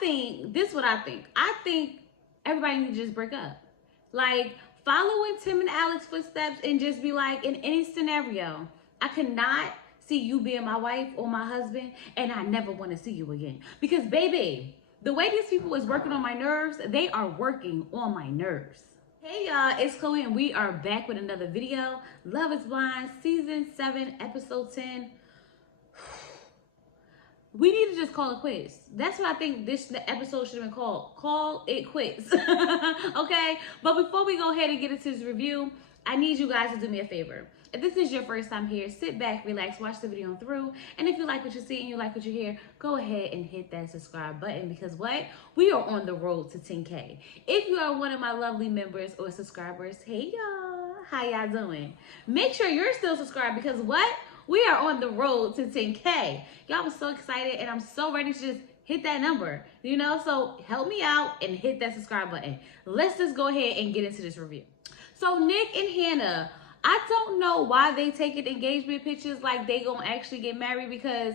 this is what I think. I think everybody needs to just break up. Like, follow in Tim and Alex's footsteps and just be like, in any scenario, I cannot see you being my wife or my husband, and I never want to see you again. Because, baby, the way these people is working on my nerves, they are working on my nerves. Hey y'all, it's Chloe and we are back with another video. Love is Blind, season 7, episode 10. We need to just call it quits. That's what I think the episode should have been called. Call it quits. Okay? But before we go ahead and get into this review, I need you guys to do me a favor. If this is your first time here, sit back, relax, watch the video through. And if you like what you see and you like what you hear, go ahead and hit that subscribe button because what? We are on the road to 10K. If you are one of my lovely members or subscribers, hey y'all, how y'all doing? Make sure you're still subscribed because what? We are on the road to 10K. Y'all was so excited and I'm so ready to just hit that number, you know? So help me out and hit that subscribe button. Let's just go ahead and get into this review. So Nick and Hannah, I don't know why they taking engagement pictures like they gonna actually get married because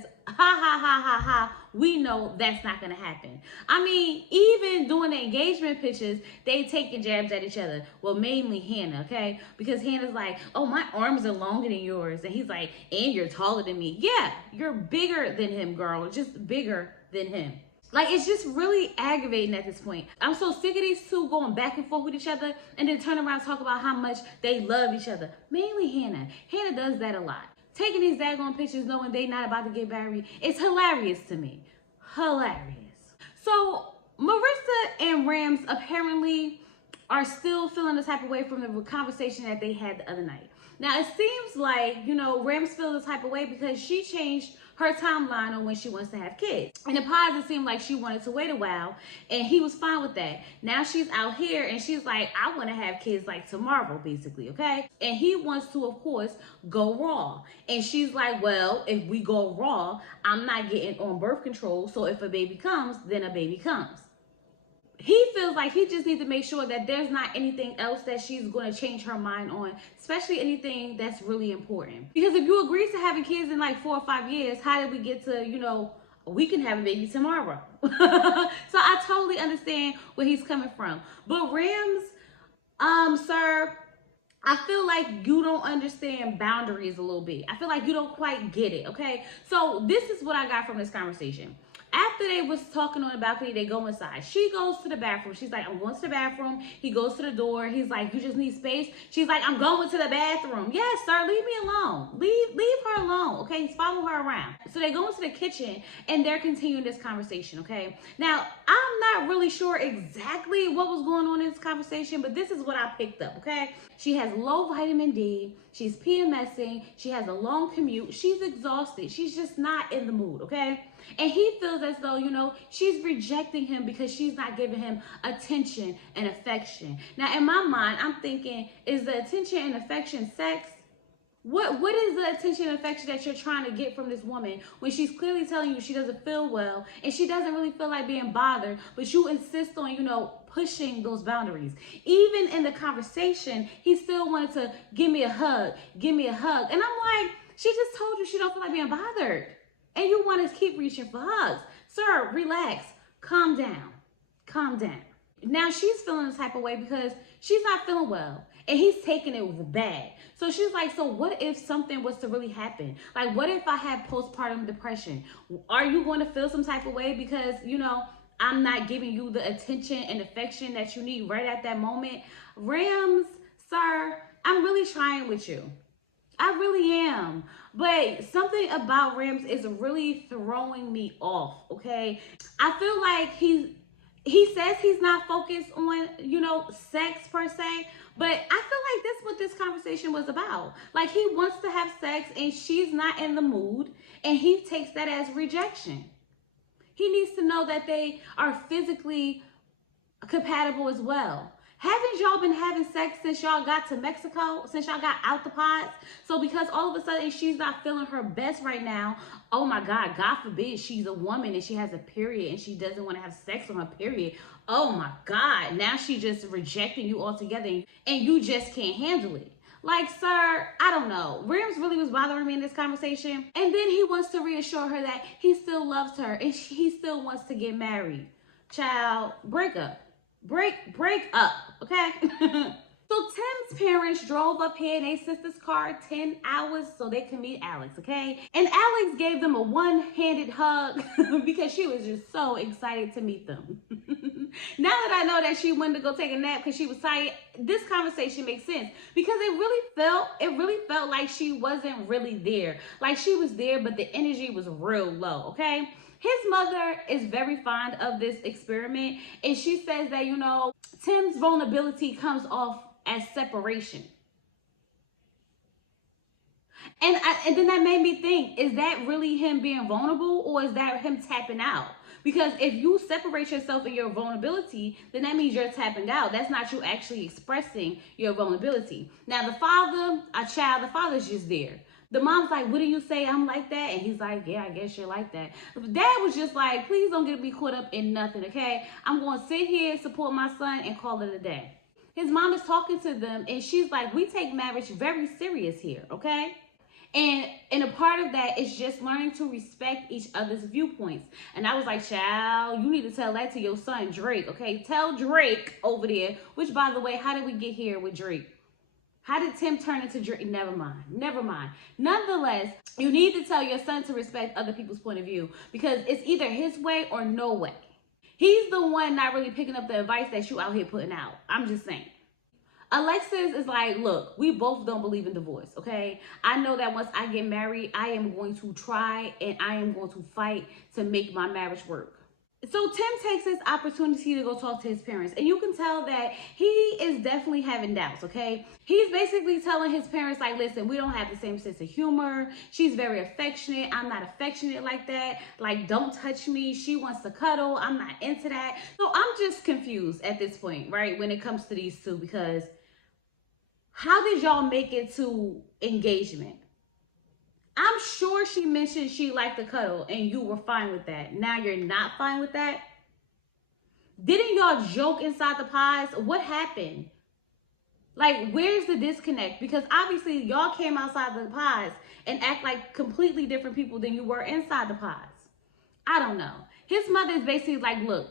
we know that's not gonna happen. I mean, even doing the engagement pictures, they taking jabs at each other. Well, mainly Hannah, okay? Because Hannah's like, oh, my arms are longer than yours. And he's like, and you're taller than me. Yeah, you're bigger than him, girl. Just bigger than him. Like, it's just really aggravating at this point. I'm so sick of these two going back and forth with each other and then turn around and talk about how much they love each other. Mainly Hannah. Hannah does that a lot. Taking these daggone pictures knowing they not about to get married, it's hilarious to me. Hilarious. So, Marissa and Rams apparently are still feeling the type of way from the conversation that they had the other night. Now, it seems like, you know, Rams feels the type of way because she changed her timeline on when she wants to have kids. And the pause, it seemed like she wanted to wait a while, and he was fine with that. Now she's out here, and she's like, I want to have kids like tomorrow, basically, okay? And he wants to, of course, go raw. And she's like, well, if we go raw, I'm not getting on birth control, so if a baby comes, then a baby comes. He feels like he just needs to make sure that there's not anything else that she's going to change her mind on, especially anything that's really important. Because if you agree to having kids in like 4 or 5 years, how did we get to, you know, we can have a baby tomorrow? So I totally understand where he's coming from. But Rams, sir, I feel like you don't understand boundaries a little bit. I feel like you don't quite get it, okay? So this is what I got from this conversation. After they was talking on the balcony, they go inside. She goes to the bathroom. She's like, I'm going to the bathroom. He goes to the door. He's like, you just need space. She's like, I'm going to the bathroom. Yes, sir, leave me alone. Leave her alone, okay? He's following her around. So they go into the kitchen, and they're continuing this conversation, okay? Now, I'm not really sure exactly what was going on in this conversation, but this is what I picked up, okay? She has low vitamin D. She's PMSing. She has a long commute. She's exhausted. She's just not in the mood, okay? And he feels as though, you know, she's rejecting him because she's not giving him attention and affection. Now, in my mind, I'm thinking, is the attention and affection sex? What is the attention and affection that you're trying to get from this woman when she's clearly telling you she doesn't feel well and she doesn't really feel like being bothered, but you insist on, you know, pushing those boundaries. Even in the conversation, he still wanted to give me a hug, give me a hug. And I'm like, she just told you she don't feel like being bothered. And you want to keep reaching for hugs. Sir, relax. Calm down. Calm down. Now she's feeling the type of way because she's not feeling well. And he's taking it bad. So she's like, so what if something was to really happen? Like, what if I had postpartum depression? Are you going to feel some type of way because, you know, I'm not giving you the attention and affection that you need right at that moment? Rams, sir, I'm really trying with you. I really am. But something about Rams is really throwing me off, okay? I feel like he says he's not focused on, you know, sex per se, but I feel like that's what this conversation was about. Like, he wants to have sex and she's not in the mood, and he takes that as rejection. He needs to know that they are physically compatible as well. Haven't y'all been having sex since y'all got to Mexico, since y'all got out the pods? So because all of a sudden she's not feeling her best right now, oh my God, God forbid she's a woman and she has a period and she doesn't want to have sex on her period. Oh my God, now she's just rejecting you altogether and you just can't handle it. Like, sir, I don't know. Rams really was bothering me in this conversation. And then he wants to reassure her that he still loves her and he still wants to get married. Child, break up. Break up, okay? So Tim's parents drove up here in their sister's car 10 hours so they could meet Alex, okay? And Alex gave them a one-handed hug because she was just so excited to meet them. Now that I know that she went to go take a nap because she was tired, this conversation makes sense because it really felt like she wasn't really there. Like she was there, but the energy was real low, okay? His mother is very fond of this experiment, and she says that, you know, Tim's vulnerability comes off as separation. And then that made me think, is that really him being vulnerable, or is that him tapping out? Because if you separate yourself in your vulnerability, then that means you're tapping out. That's not you actually expressing your vulnerability. Now, the father's just there. The mom's like, what do you say? I'm like that. And he's like, yeah, I guess you're like that. Dad was just like, please don't get me caught up in nothing, okay? I'm going to sit here, support my son, and call it a day. His mom is talking to them, and she's like, we take marriage very serious here, okay? And a part of that is just learning to respect each other's viewpoints. And I was like, child, you need to tell that to your son, Drake, okay? Tell Drake over there, which, by the way, how did we get here with Drake? How did Tim turn into Drake? Never mind. Nonetheless, you need to tell your son to respect other people's point of view because it's either his way or no way. He's the one not really picking up the advice that you out here putting out. I'm just saying. Alexis is like, look, we both don't believe in divorce, okay? I know that once I get married, I am going to try and I am going to fight to make my marriage work. So Tim takes this opportunity to go talk to his parents, and you can tell that he is definitely having doubts, okay? He's basically telling his parents, like, listen, we don't have the same sense of humor. She's very affectionate. I'm not affectionate like that. Like, don't touch me. She wants to cuddle. I'm not into that. So I'm just confused at this point, right, when it comes to these two, because how did y'all make it to engagement? I'm sure she mentioned she liked to cuddle and you were fine with that. Now you're not fine with that? Didn't y'all joke inside the pies? What happened? Like, where's the disconnect? Because obviously y'all came outside the pies and act like completely different people than you were inside the pies. I don't know. His mother is basically like, look,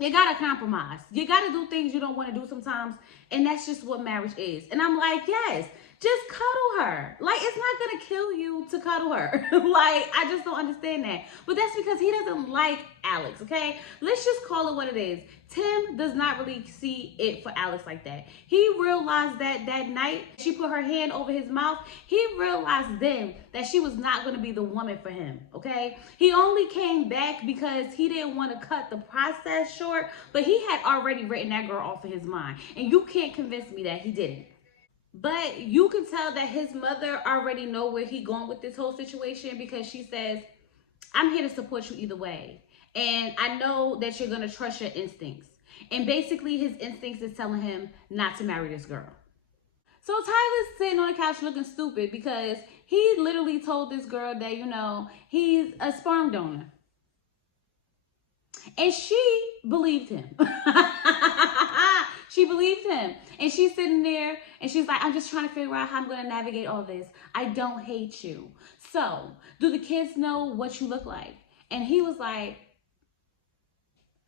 you gotta compromise. You gotta do things you don't want to do sometimes. And that's just what marriage is. And I'm like, yes. Just cuddle her. Like, it's not going to kill you to cuddle her. Like, I just don't understand that. But that's because he doesn't like Alex, okay? Let's just call it what it is. Tim does not really see it for Alex like that. He realized that night she put her hand over his mouth. He realized then that she was not going to be the woman for him, okay? He only came back because he didn't want to cut the process short, but he had already written that girl off of his mind. And you can't convince me that he didn't. But you can tell that his mother already know where he going with this whole situation because she says, I'm here to support you either way. And I know that you're going to trust your instincts. And basically his instincts is telling him not to marry this girl. So Tyler's sitting on the couch looking stupid because he literally told this girl that, you know, he's a sperm donor. And she believed him. She believed him. And she's sitting there and she's like, I'm just trying to figure out how I'm going to navigate all this. I don't hate you. So, do the kids know what you look like? And he was like,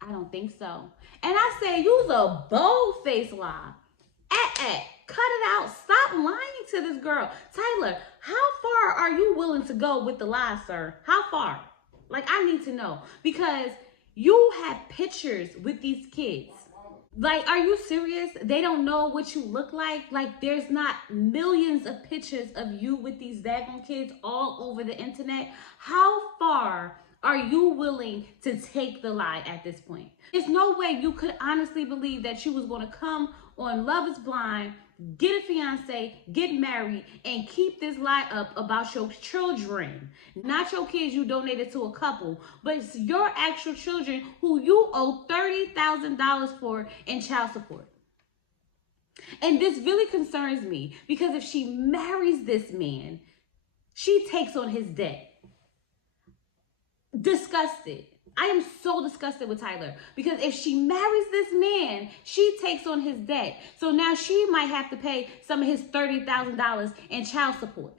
I don't think so. And I said, use a bold-faced lie. Cut it out. Stop lying to this girl. Tyler, how far are you willing to go with the lie, sir? How far? Like, I need to know. Because you have pictures with these kids. Like, are you serious? They don't know what you look like? Like, there's not millions of pictures of you with these daggone kids all over the internet. How far are you willing to take the lie at this point? There's no way you could honestly believe that you was going to come on Love is Blind, get a fiance, get married, and keep this lie up about your children. Not your kids you donated to a couple, but it's your actual children who you owe $30,000 for in child support. And this really concerns me because if she marries this man, she takes on his debt. Disgusted. I am so disgusted with Tyler because if she marries this man, she takes on his debt. So now she might have to pay some of his $30,000 in child support.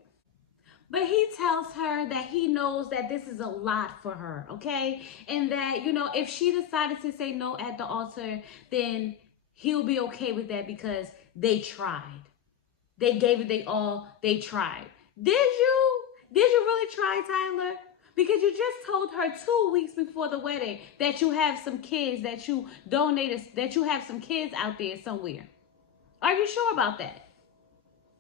But he tells her that he knows that this is a lot for her, okay? And that, you know, if she decided to say no at the altar, then he'll be okay with that because they tried. They gave it they all, they tried. Did you? Did you really try, Tyler? Because you just told her 2 weeks before the wedding that you have some kids that you donated, that you have some kids out there somewhere. Are you sure about that?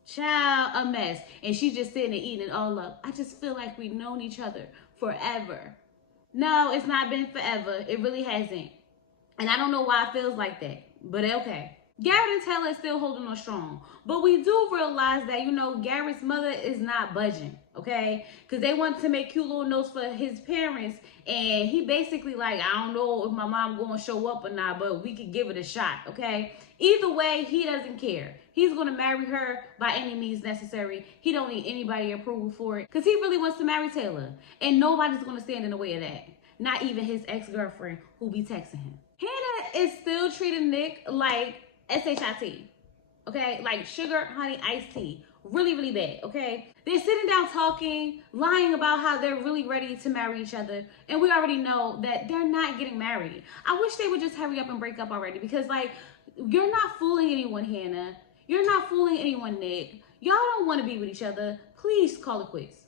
Child, a mess. And she just sitting and eating it all up. I just feel like we've known each other forever. No, it's not been forever. It really hasn't. And I don't know why it feels like that. But okay. Garrett and Taylor is still holding on strong. But we do realize that, you know, Garrett's mother is not budging, okay? Because they want to make cute little notes for his parents. And he basically like, I don't know if my mom going to show up or not, but we could give it a shot, okay? Either way, he doesn't care. He's going to marry her by any means necessary. He don't need anybody approval for it. Because he really wants to marry Taylor. And nobody's going to stand in the way of that. Not even his ex-girlfriend who be texting him. Hannah is still treating Nick like SHIT, okay? Like sugar, honey, iced tea. Really, really bad, okay? They're sitting down talking, lying about how they're really ready to marry each other. And we already know that they're not getting married. I wish they would just hurry up and break up already because, like, you're not fooling anyone, Hannah. You're not fooling anyone, Nick. Y'all don't want to be with each other. Please call it quits.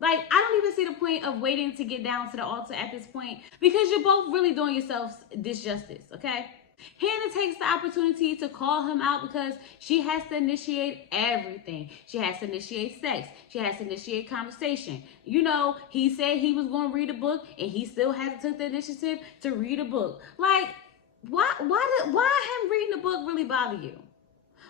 Like, I don't even see the point of waiting to get down to the altar at this point because you're both really doing yourselves disjustice, okay? Hannah takes the opportunity to call him out because she has to initiate everything. She has to initiate sex. She has to initiate conversation. You know, he said he was going to read a book and he still hasn't took the initiative to read a book. Like, why him reading a book really bother you?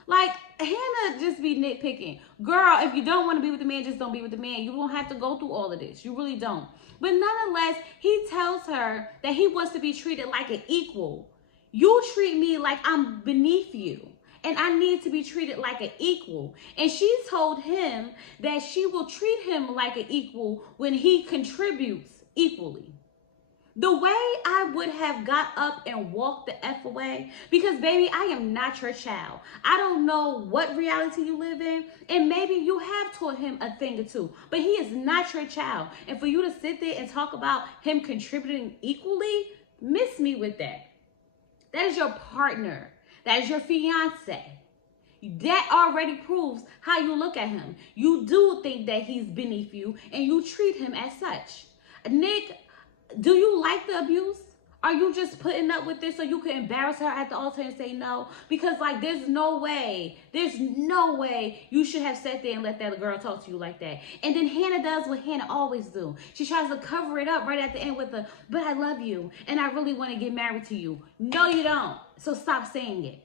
Like, Hannah just be nitpicking. Girl, if you don't want to be with the man, just don't be with the man. You don't have to go through all of this. You really don't. But nonetheless, he tells her that he wants to be treated like an equal. You treat me like I'm beneath you. And I need to be treated like an equal. And she told him that she will treat him like an equal when he contributes equally. The way I would have got up and walked the F away, because baby, I am not your child. I don't know what reality you live in, and maybe you have taught him a thing or two, but he is not your child. And for you to sit there and talk about him contributing equally, miss me with that. That is your partner. That is your fiance. That already proves how you look at him. You do think that he's beneath you, and you treat him as such. Nick, do you like the abuse? Are you just putting up with this so you can embarrass her at the altar and say no? Because, like, there's no way you should have sat there and let that girl talk to you like that. And then Hannah does what Hannah always do. She tries to cover it up right at the end with but I love you and I really want to get married to you. No, you don't. So stop saying it.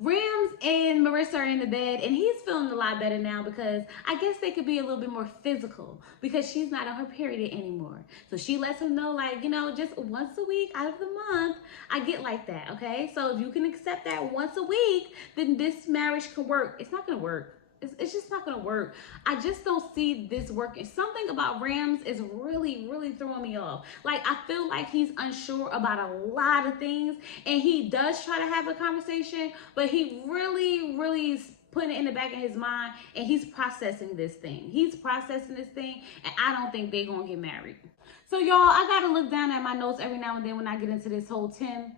Rams and Marissa are in the bed, and he's feeling a lot better now because I guess they could be a little bit more physical because she's not on her period anymore. So she lets him know, like, you know, just once a week out of the month, I get like that, okay? So if you can accept that once a week, then this marriage can work. It's not going to work. It's just not going to work. I just don't see this working. Something about Rams is really, really throwing me off. Like, I feel like he's unsure about a lot of things. And he does try to have a conversation, but he really, really is putting it in the back of his mind. And he's processing this thing. And I don't think they're going to get married. So, y'all, I got to look down at my notes every now and then when I get into this whole Tim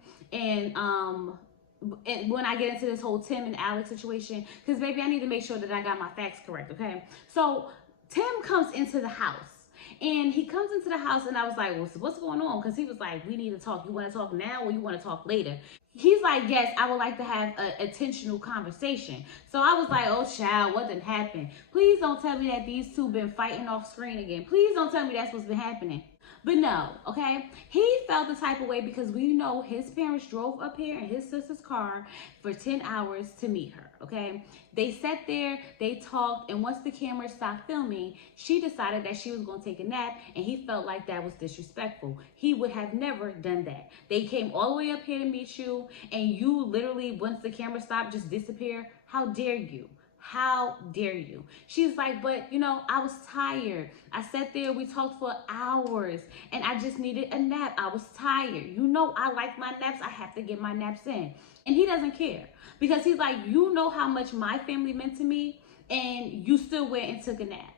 and Alex situation, because baby, I need to make sure that I got my facts correct, okay? So Tim comes into the house, and he comes into the house, and I was like, well, so what's going on? Because he was like, we need to talk. You want to talk now or you want to talk later? He's like, yes, I would like to have an intentional conversation. So I was like, oh, child, what done happened? Please don't tell me that these two been fighting off screen again. Please don't tell me that's what's been happening. But no, okay? He felt the type of way because we know his parents drove up here in his sister's car for 10 hours to meet her, okay? They sat there, they talked, and once the camera stopped filming, she decided that she was going to take a nap, and he felt like that was disrespectful. He would have never done that. They came all the way up here to meet you, and you literally, once the camera stopped, just disappear. How dare you? How dare you? She's like, but, you know, I was tired. I sat there, we talked for hours, and I just needed a nap. I was tired. You know, I like my naps. I have to get my naps in. And he doesn't care because he's like, you know how much my family meant to me, and you still went and took a nap.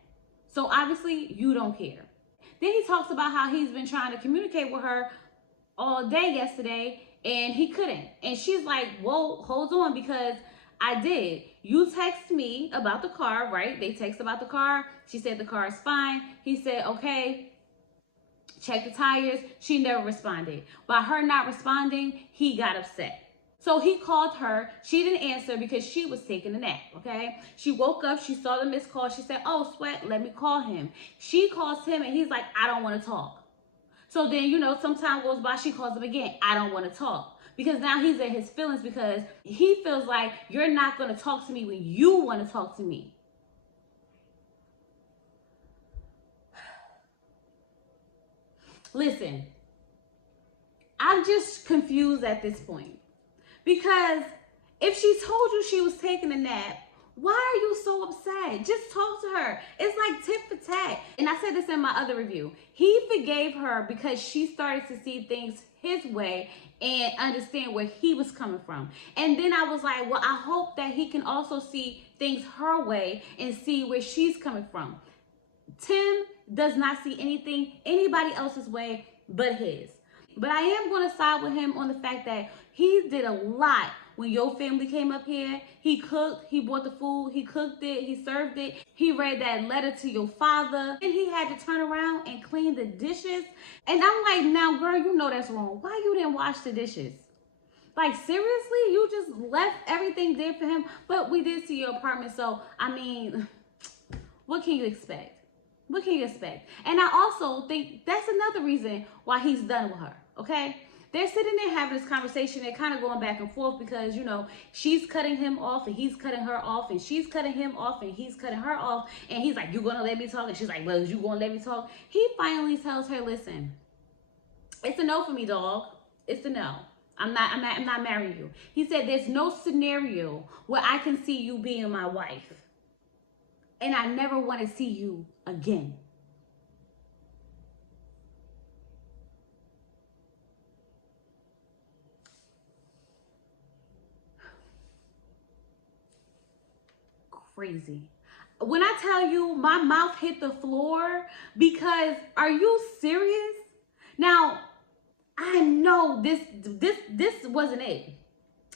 So obviously you don't care. Then he talks about how he's been trying to communicate with her all day yesterday and he couldn't. And she's like, whoa, hold on, because I did. You text me about the car, right? They text about the car. She said the car is fine. He said, okay, check the tires. She never responded. By her not responding, he got upset. So he called her. She didn't answer because she was taking a nap, okay? She woke up. She saw the missed call. She said, oh, Sweat, let me call him. She calls him and he's like, I don't want to talk. So then, you know, some time goes by. She calls him again. I don't want to talk. Because now he's in his feelings because he feels like you're not going to talk to me when you want to talk to me. Listen, I'm just confused at this point. Because if she told you she was taking a nap, why are you so upset? Just talk to her. It's like tit for tat. And I said this in my other review. He forgave her because she started to see things his way and understand where he was coming from. And then I was like, well, I hope that he can also see things her way and see where she's coming from. Tim does not see anything anybody else's way but his. But I am going to side with him on the fact that he did a lot when your family came up here. He cooked, he bought the food, he cooked it, he served it. He read that letter to your father. And he had to turn around and clean the dishes. And I'm like, now, girl, you know that's wrong. Why you didn't wash the dishes? Like, seriously? You just left everything there for him? But we did see your apartment, so, I mean, what can you expect? What can you expect? And I also think that's another reason why he's done with her, okay? They're sitting there having this conversation. They're kind of going back and forth because, you know, she's cutting him off and he's cutting her off and she's cutting him off and he's cutting her off. And he's like, you going to let me talk? And she's like, well, you going to let me talk? He finally tells her, listen, it's a no for me, dog. It's a no. I'm not marrying you. He said, there's no scenario where I can see you being my wife. And I never want to see you again. Crazy. When I tell you my mouth hit the floor, because are you serious? Now, I know this wasn't it.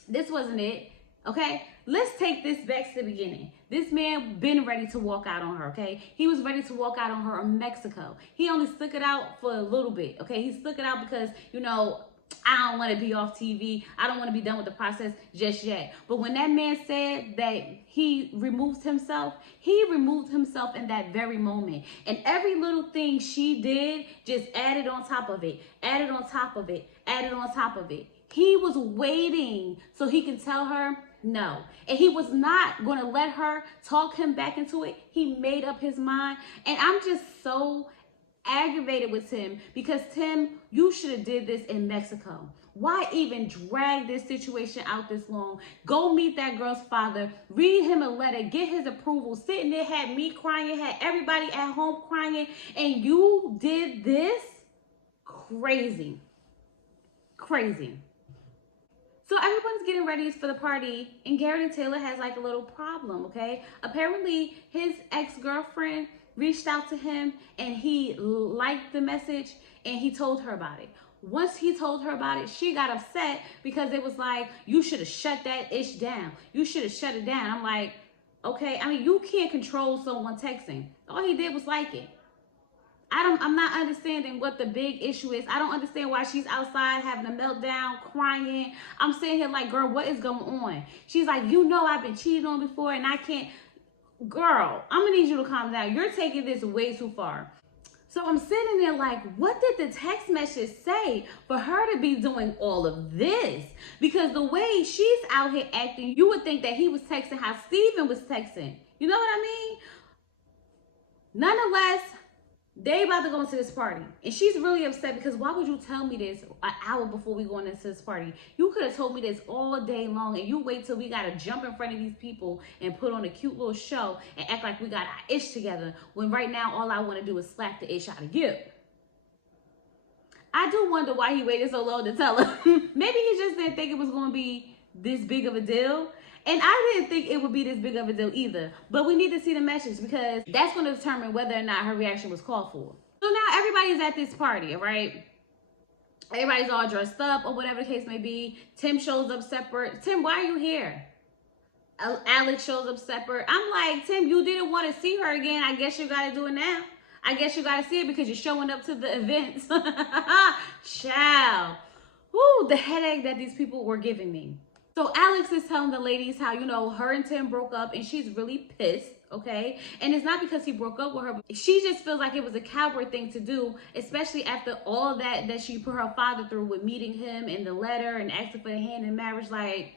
This wasn't it. Okay, let's take this back to the beginning. This man been ready to walk out on her, okay? He was ready to walk out on her in Mexico. He only stuck it out for a little bit, okay? He stuck it out because, you know, I don't want to be off TV. I don't want to be done with the process just yet. But when that man said that he removed himself in that very moment. And every little thing she did just added on top of it, added on top of it, added on top of it. He was waiting so he can tell her no. And he was not going to let her talk him back into it. He made up his mind. And I'm just so aggravated with Tim because, Tim, you should have did this in Mexico. Why even drag this situation out this long? Go meet that girl's father, read him a letter, get his approval. Sitting there, had me crying, had everybody at home crying, and you did this? Crazy. Crazy. So everyone's getting ready for the party, and Garrett Taylor has like a little problem, okay? Apparently, his ex-girlfriend reached out to him, and he liked the message, and he told her about it. Once he told her about it, she got upset because it was like, you should have shut that ish down. You should have shut it down. I'm like, okay, I mean, you can't control someone texting. All he did was like it. I'm not understanding what the big issue is. I don't understand why she's outside having a meltdown, crying. I'm sitting here like, girl, what is going on? She's like, you know, I've been cheated on before and I can't. Girl, I'm going to need you to calm down. You're taking this way too far. So I'm sitting there like, what did the text message say for her to be doing all of this? Because the way she's out here acting, you would think that he was texting how Steven was texting. You know what I mean? Nonetheless, they about to go into this party. And she's really upset because why would you tell me this an hour before we going into this party? You could have told me this all day long and you wait till we got to jump in front of these people and put on a cute little show and act like we got our ish together when right now all I want to do is slap the ish out of you. I do wonder why he waited so long to tell her. Maybe he just didn't think it was going to be this big of a deal. And I didn't think it would be this big of a deal either. But we need to see the message because that's going to determine whether or not her reaction was called for. So now everybody's at this party, right? Everybody's all dressed up or whatever the case may be. Tim shows up separate. Tim, why are you here? Alex shows up separate. I'm like, Tim, you didn't want to see her again. I guess you got to do it now. I guess you got to see it because you're showing up to the events. Child. Woo, the headache that these people were giving me. So Alex is telling the ladies how, her and Tim broke up and she's really pissed, okay? And it's not because he broke up with her. She just feels like it was a coward thing to do, especially after all that she put her father through with meeting him and the letter and asking for the hand in marriage. Like,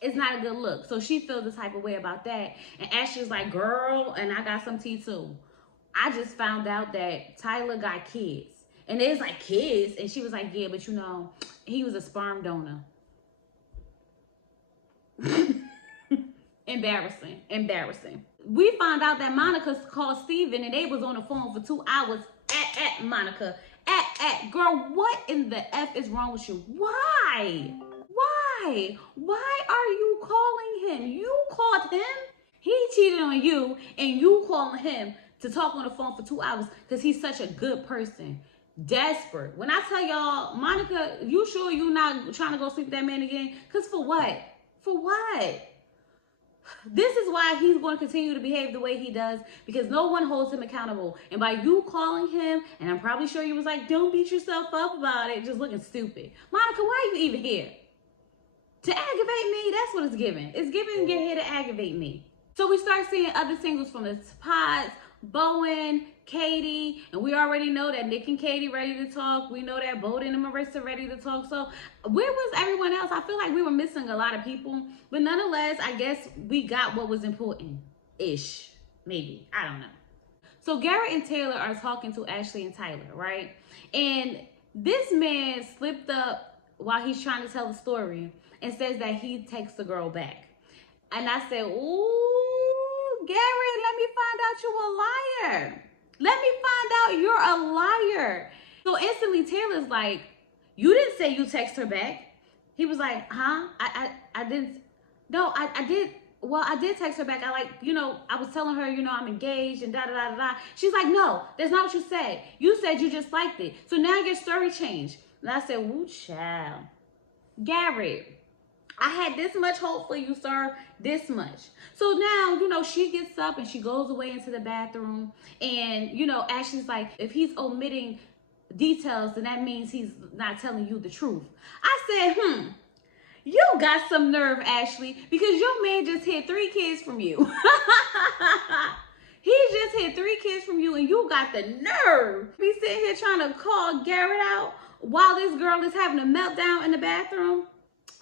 it's not a good look. So she feels the type of way about that. And Ashley's like, girl, and I got some tea too. I just found out that Tyler got kids. And it's like, kids? And she was like, yeah, but he was a sperm donor. Embarrassing. We found out that Monica called Steven and they was on the phone for 2 hours. Monica. Girl, what in the F is wrong with you? Why are you calling him? You called him? He cheated on you and you calling him to talk on the phone for 2 hours because he's such a good person. Desperate. When I tell y'all, Monica, you sure you not trying to go sleep with that man again? Because for what? For what? This is why he's going to continue to behave the way he does because no one holds him accountable. And by you calling him, and I'm probably sure you was like, don't beat yourself up about it, just looking stupid. Monica, why are you even here? To aggravate me? That's what it's giving. It's giving you're here to aggravate me. So we start seeing other singles from the pods, Bowen, Katie, and we already know that Nick and Katie ready to talk. We know that Bowden and Marissa ready to talk. So where was everyone else? I feel like we were missing a lot of people, but nonetheless, I guess we got what was important-ish, maybe. I don't know. So Garrett and Taylor are talking to Ashley and Tyler, right? And this man slipped up while he's trying to tell the story and says that he takes the girl back. And I said, ooh, Garrett, let me find out you're a liar. Let me find out you're a liar. So instantly Taylor's like, you didn't say you text her back. He was like, huh? I didn't. No, I did. Well, I did text her back. I was telling her, I'm engaged and da-da-da-da-da. She's like, no, that's not what you said. You said you just liked it. So now your story changed. And I said, woo, child. Garrett, I had this much hope for you, sir. This much. So now, she gets up and she goes away into the bathroom. And, Ashley's like, if he's omitting details, then that means he's not telling you the truth. I said, you got some nerve, Ashley, because your man just hid 3 kids from you. He just hid 3 kids from you and you got the nerve. Be sitting here trying to call Garrett out while this girl is having a meltdown in the bathroom.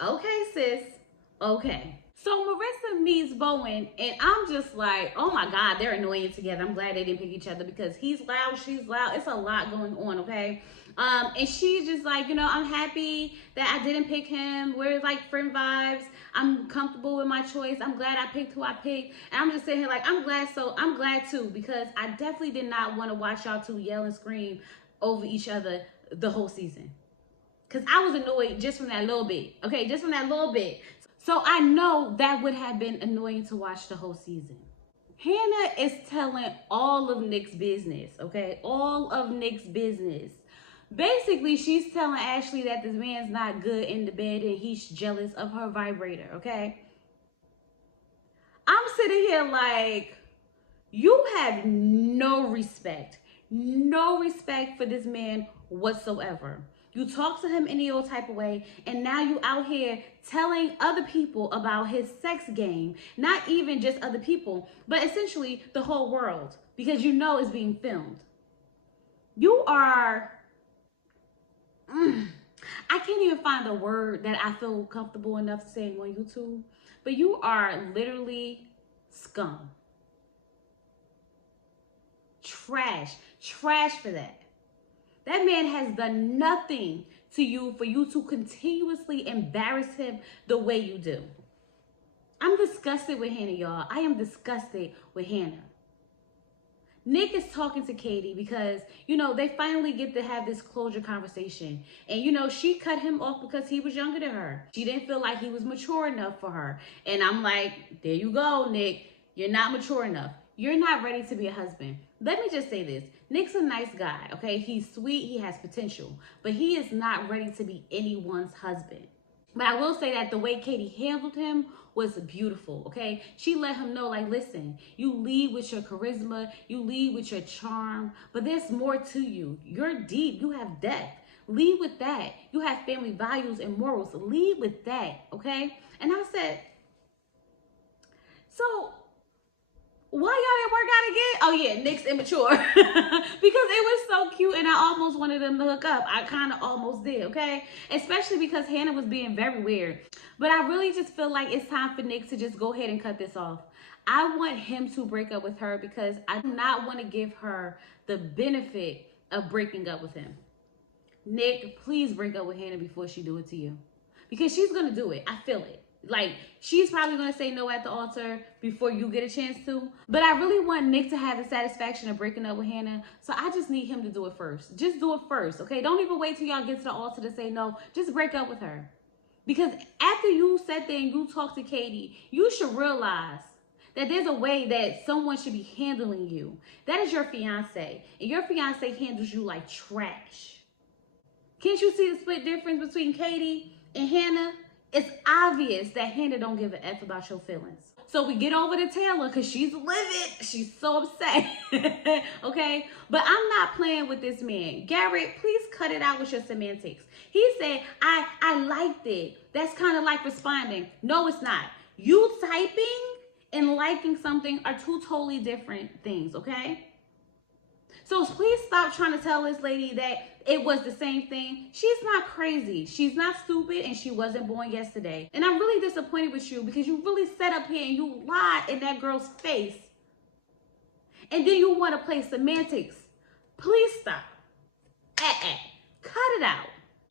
Okay, sis. Okay. So Marissa meets Bowen, and I'm just like, oh my God, they're annoying together. I'm glad they didn't pick each other because he's loud, she's loud. It's a lot going on, okay? And she's just like, I'm happy that I didn't pick him. We're like friend vibes. I'm comfortable with my choice. I'm glad I picked who I picked. And I'm just sitting here like, I'm glad too, because I definitely did not want to watch y'all two yell and scream over each other the whole season. Because I was annoyed just from that little bit. Okay, just from that little bit. So I know that would have been annoying to watch the whole season. Hannah is telling all of Nick's business, okay? All of Nick's business. Basically, she's telling Ashley that this man's not good in the bed and he's jealous of her vibrator, okay? I'm sitting here like, you have no respect for this man whatsoever. You talk to him any old type of way, and now you out here telling other people about his sex game. Not even just other people, but essentially the whole world, because it's being filmed. You are, I can't even find the word that I feel comfortable enough saying on YouTube, but you are literally scum. Trash for that. That man has done nothing to you for you to continuously embarrass him the way you do. I'm disgusted with Hannah, y'all. I am disgusted with Hannah. Nick is talking to Katie because, they finally get to have this closure conversation. And, she cut him off because he was younger than her. She didn't feel like he was mature enough for her. And I'm like, there you go, Nick. You're not mature enough. You're not ready to be a husband. Let me just say this. Nick's a nice guy, okay? He's sweet. He has potential. But he is not ready to be anyone's husband. But I will say that the way Katie handled him was beautiful, okay? She let him know, like, listen, you lead with your charisma, you lead with your charm, but there's more to you. You're deep, you have depth. Lead with that. You have family values and morals. Lead with that, okay? And I said, so why y'all didn't work out again? Oh yeah, Nick's immature. Because it was so cute and I almost wanted them to hook up. I kind of almost did, okay? Especially because Hannah was being very weird. But I really just feel like it's time for Nick to just go ahead and cut this off. I want him to break up with her because I do not want to give her the benefit of breaking up with him. Nick, please break up with Hannah before she do it to you. Because she's going to do it. I feel it. Like, she's probably going to say no at the altar before you get a chance to. But I really want Nick to have the satisfaction of breaking up with Hannah. So I just need him to do it first. Just do it first, okay? Don't even wait till y'all get to the altar to say no. Just break up with her. Because after you sat there and you talked to Katie, you should realize that there's a way that someone should be handling you. That is your fiance. And your fiance handles you like trash. Can't you see the split difference between Katie and Hannah? It's obvious that Hannah don't give a F about your feelings. So we get over to Taylor because she's livid. She's so upset. Okay? But I'm not playing with this man. Garrett, please cut it out with your semantics. He said, I liked it. That's kind of like responding. No, it's not. You typing and liking something are two totally different things, okay? So please stop trying to tell this lady that it was the same thing. She's not crazy. She's not stupid, and she wasn't born yesterday. And I'm really disappointed with you because you really sat up here and you lied in that girl's face. And then you want to play semantics. Please stop. Cut it out.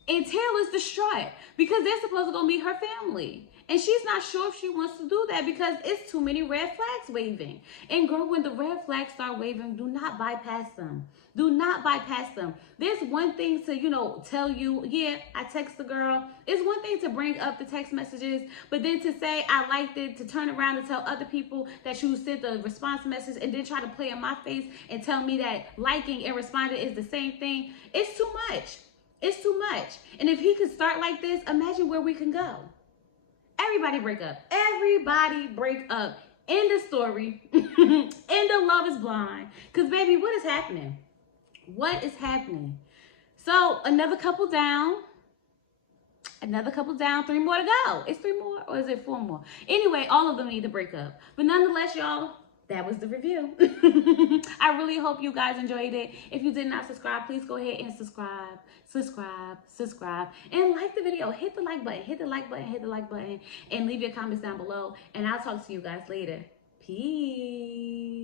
And Taylor's distraught because they're supposed to go meet her family. And she's not sure if she wants to do that because it's too many red flags waving. And girl, when the red flags start waving, do not bypass them. Do not bypass them. There's one thing to, tell you, yeah, I text the girl. It's one thing to bring up the text messages, but then to say I liked it, to turn around and tell other people that you sent the response message and then try to play in my face and tell me that liking and responding is the same thing. It's too much. It's too much. And if he could start like this, imagine where we can go. Everybody break up. Everybody break up. End of story. End of Love is Blind. Because, baby, what is happening? What is happening? So, another couple down. Another couple down. 3 more to go. Is 3 more or is it 4 more? Anyway, all of them need to break up. But nonetheless, y'all, that was the review. I really hope you guys enjoyed it. If you did not subscribe, please go ahead and subscribe, and like the video. Hit the like button, hit the like button, hit the like button, and leave your comments down below. And I'll talk to you guys later. Peace.